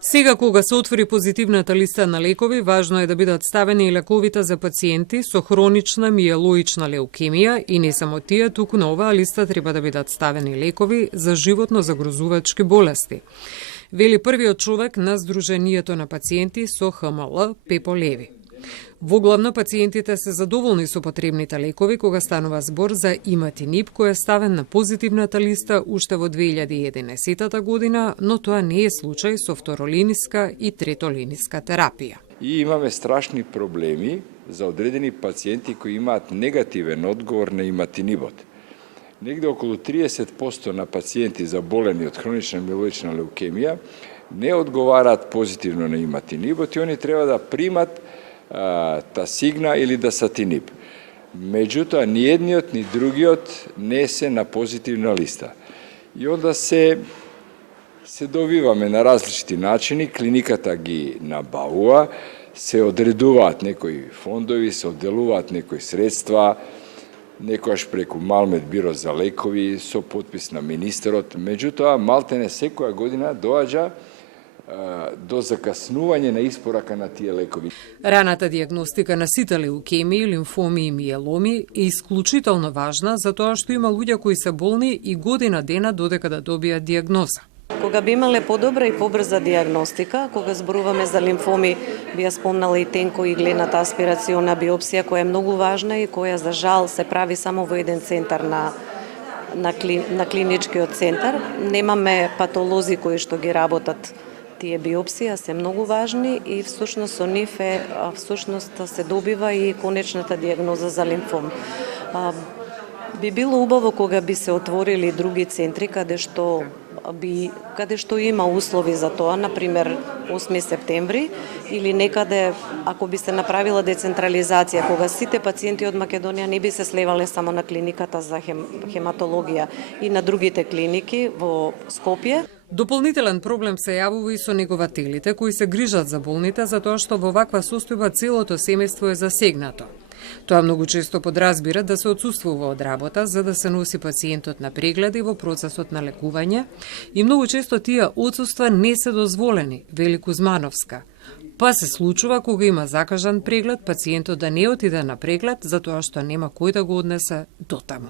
Сега кога се отвори позитивната листа на лекови, важно е да бидат ставени и лековите за пациенти со хронична миелоична леукемија и не само тие, туку на оваа листа треба да бидат ставени лекови за животно загрозувачки болести. Вели првиот човек на Сдруженијето на пациенти со ХМЛ Пепо Леви. Воглавно пациентите се задоволни со потребните лекови кога станува збор за иматинип кој е ставен на позитивната листа уште во 2011 година, но тоа не е случај со второлиниска и третолиниска терапија. И имаме страшни проблеми за одредени пациенти кои имаат негативен одговор на иматинибот. Негде околу 30% на пациенти заболени од хронична миелоична леукемија не одговараат позитивно на иматинибот и они треба да примат тасигна или дасатинип. Меѓутоа, ни едниот, ни другиот не се на позитивна листа. И онда се добиваме на различити начини, клиниката ги набавува, се одредуваат некои фондови, се одделуваат некои средства, некојаш преку Малмед бюро за лекови, со подпис на министерот. Меѓутоа, малтене секоја година доаѓа до закаснување на испорака на тие лекови. Раната диагностика на сите леукемии, лимфоми и миеломи е исклучително важна затоа што има луѓе кои се болни и година дена додека да добијат диагноза. Кога би имале подобра и побрза диагностика, кога зборуваме за лимфоми, би ја спомнала и тенкоиглената аспирациона биопсија која е многу важна и која за жал се прави само во еден центар на клиничкиот центар. Немаме патолози кои што ги работат тие биопсија, се многу важни и всушност со нив се добива и конечната диагноза за лимфом. Би било убаво кога би се отворили други центри каде што има услови за тоа, например 8 септември или некаде ако би се направила децентрализација, кога сите пациенти од Македонија не би се слевале само на клиниката за хематологија и на другите клиники во Скопје. Дополнителен проблем се јавува и со негователите кои се грижат за болните затоа што во ваква состојба целото семејство е засегнато. Тоа многу често подразбира да се отсуствува од работа за да се носи пациентот на прегледи во процесот на лекување и многу често тие отсуства не се дозволени, вели Кузмановска. Па се случува кога има закажан преглед, пациентот да не отиде на преглед затоа што нема кој да го однесе дотаму.